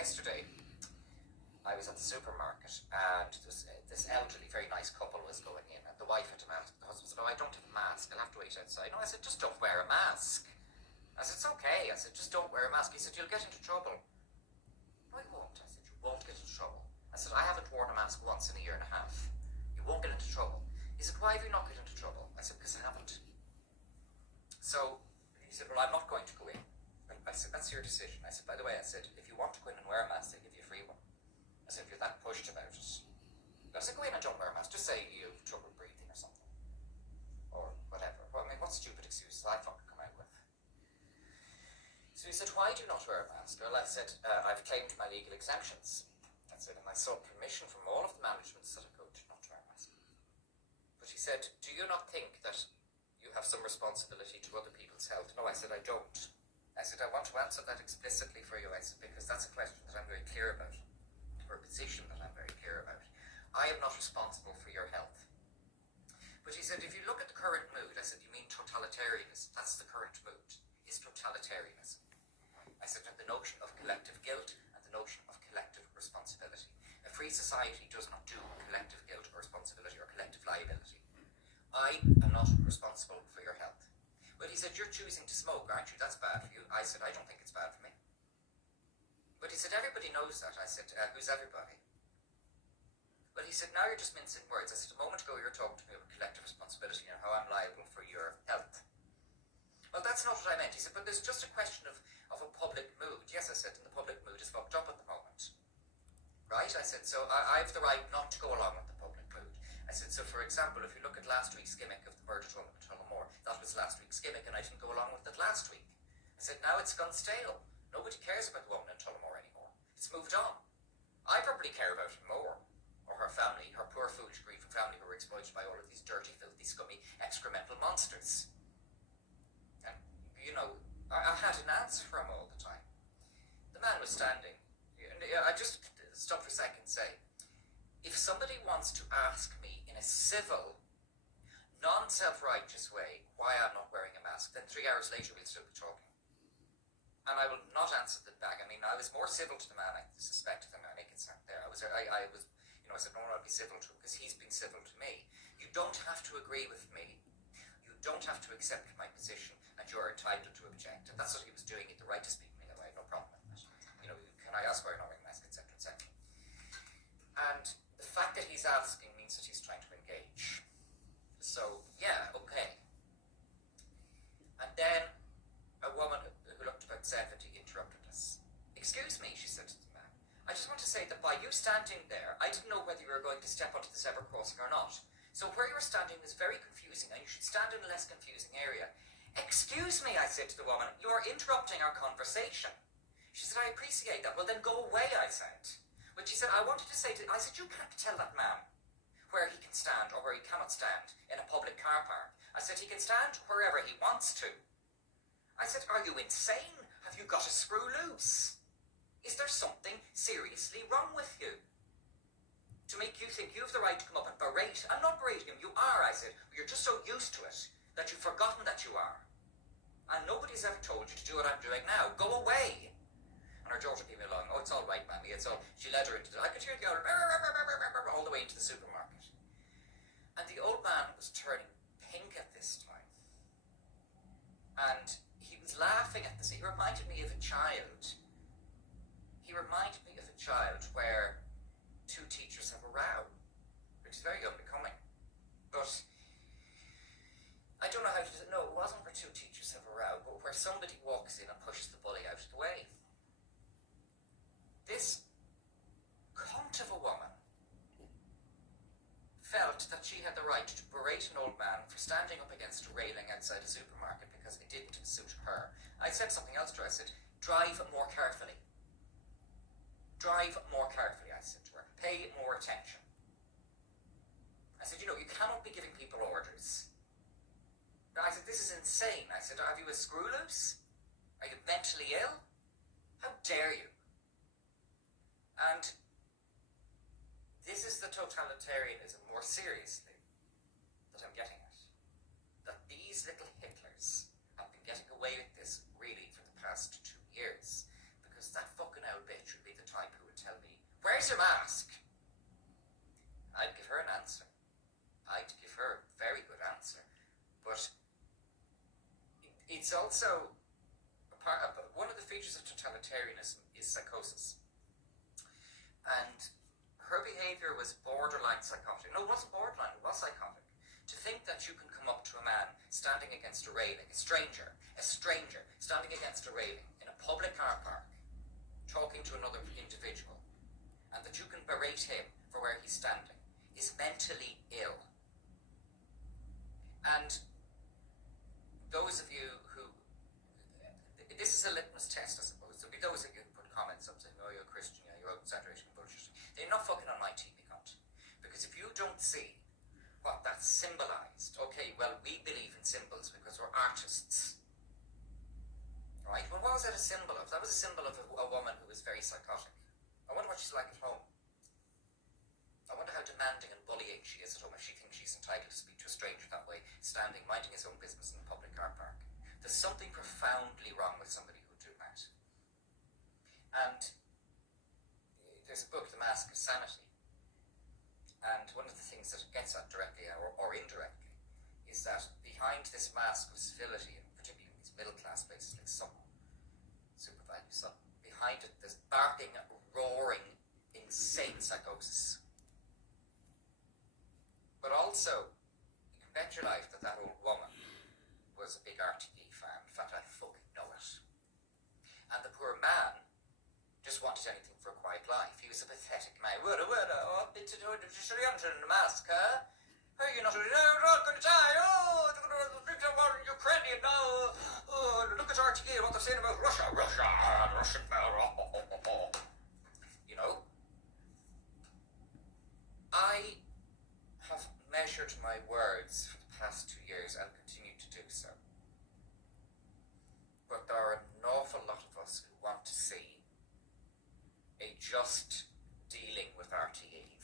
Yesterday, I was at the supermarket and this elderly, very nice couple was going in, and the wife had demanded, the husband said, "Oh, I don't have a mask, I'll have to wait outside." No, I said, "Just don't wear a mask." I said, "It's okay." I said, "Just don't wear a mask." He said, "You'll get into trouble." "No, you won't." I said, "You won't get into trouble." I said, "I haven't worn a mask once in a year and a half. You won't get into trouble." He said, "Why have you not get into trouble?" I said, "Because I haven't." So he said, "Well, I'm not going to go in." I said, "That's your decision." I said, "By the way," I said, "if you want to go in and wear a mask, they give you a free one." I said, "If you're that pushed about it." I said, "Go in and don't wear a mask. Just say you have trouble breathing or something. Or whatever." Well, I mean, what stupid excuses I fucking come out with. So he said, "Why do you not wear a mask?" Well, I said, "I've claimed my legal exemptions." I said, "And I sought permission from all of the managements that I go to not to wear a mask." But he said, "Do you not think that you have some responsibility to other people's health?" No, I said, "I don't." I said, "I want to answer that explicitly for you." I said, "Because that's a question that I'm very clear about, or a position that I'm very clear about. I am not responsible for your health." But he said, "If you look at the current mood," I said, "You mean totalitarianism? That's the current mood, is totalitarianism." I said, "And the notion of collective guilt and the notion of collective responsibility. A free society does not do collective guilt or responsibility or collective liability. I am not responsible for your health." Well, he said, "You're choosing to smoke, aren't you? That's bad for you." I said, "I don't think it's bad for me." But he said, "Everybody knows that." I said, "Who's everybody?" Well, he said, "Now you're just mincing words." I said, "A moment ago you were talking to me about collective responsibility and how I'm liable for your health." "Well, that's not what I meant." He said, "But there's just a question of a public mood." Yes, I said, "and the public mood is fucked up at the moment." Right? I said, "So I have the right not to go along with the public mood." I said, "So for example, if you look at last week's gimmick of the murdered woman in Tullamore, that was last week's gimmick and I didn't go along with it last week." I said, "Now it's gone stale. Nobody cares about the woman in Tullamore anymore. It's moved on. I probably care about it more, or her family, her poor, foolish, grieving family who were exploited by all of these dirty, filthy, scummy, excremental monsters." And, you know, I had an answer for him all the time. The man was standing. I just stop for a second and say, if somebody wants to ask me in a civil, non-self-righteous way why I'm not wearing a mask, then 3 hours later we'll still be talking. And I will not answer them back. I mean, I was more civil to the man, I suspect, than I make it sound there. I said, "No, I'll be civil to him because he's been civil to me." You don't have to agree with me. You don't have to accept my position, and you're entitled to object. And that's what he was doing. He had the right to speak to me that way. I have no problem with that. You know, can I ask why you're not wearing a mask, etc., etc. And the fact that he's asking means that he's trying to engage. So, yeah, okay. And then a woman who looked about 70 interrupted us. "Excuse me," she said to the man, "I just want to say that by you standing there, I didn't know whether you were going to step onto the zebra crossing or not. So where you were standing was very confusing, and you should stand in a less confusing area." "Excuse me," I said to the woman, "you're interrupting our conversation." She said, "I appreciate that." "Well, then go away," I said. But she said, I said, "You can't tell that man where he can stand or where he cannot stand in a public car park." I said, "He can stand wherever he wants to." I said, "Are you insane? Have you got a screw loose? Is there something seriously wrong with you to make you think you have the right to come up and berate?" "I'm not berating him. You are," I said. "You're just so used to it that you've forgotten that you are. And nobody's ever told you to do what I'm doing now. Go away." And her daughter came along. "Oh, it's all right, Mammy. It's all..." She led her into the... I could hear the old... all the way into the supermarket. And the old man was turning pink at this time. And he was laughing at this. He reminded me of a child. He reminded me of a child where two teachers have a row, which is very unbecoming. But I don't know how to... No, it wasn't where two teachers have a row, but where somebody walks in and pushes the bully out of the way. This cunt of a woman felt that she had the right to berate an old man for standing up against a railing outside a supermarket because it didn't suit her. I said something else to her. I said, "Drive more carefully. Drive more carefully," I said to her. "Pay more attention." I said, "You know, you cannot be giving people orders." Now, I said, "This is insane." I said, "Have you a screw loose? Are you mentally ill? How dare you?" And this is the totalitarianism, more seriously, that I'm getting at. That these little Hitlers have been getting away with this, really, for the past 2 years. Because that fucking old bitch would be the where's your mask? I'd give her an answer. I'd give her a very good answer. But it's also one of the features of totalitarianism is psychosis. And her behaviour was borderline psychotic. No, it wasn't borderline, it was psychotic. To think that you can come up to a man standing against a railing, a stranger, standing against a railing in a public car park, talking to another individual, and that you can berate him for where he's standing, is mentally ill. And those of you who, this is a litmus test, I suppose. There'll be those of you who put comments up saying, oh, you're a Christian, yeah, you're exaggerating bullshit. They're not fucking on my TV cunt. Because if you don't see what that symbolised, okay, well, we believe in symbols because we're artists. Right? Well, what was that a symbol of? That was a symbol of a woman who was very psychotic. I wonder what she's like at home. I wonder how demanding and bullying she is at home if she thinks she's entitled to speak to a stranger that way, standing, minding his own business in a public car park. There's something profoundly wrong with somebody who'd do that. And there's a book, The Mask of Sanity. And one of the things that it gets at directly or indirectly is that behind this mask of civility, and particularly in these middle-class places like some super value, some, behind it there's barking, roaring, insane psychosis. But also, you can bet your life that that old woman was a big RTE fan. In fact, I fucking know it. And the poor man just wanted anything for a quiet life. He was a pathetic man. Should you enter in the mask, huh? Are you not going to die? Oh, Ukrainian now. Oh, look at RTE and what they're saying about Russia. Russian power. You know? I have measured my words for the past 2 years and continue to do so. But there are an awful lot of us who want to see a just dealing with RTE.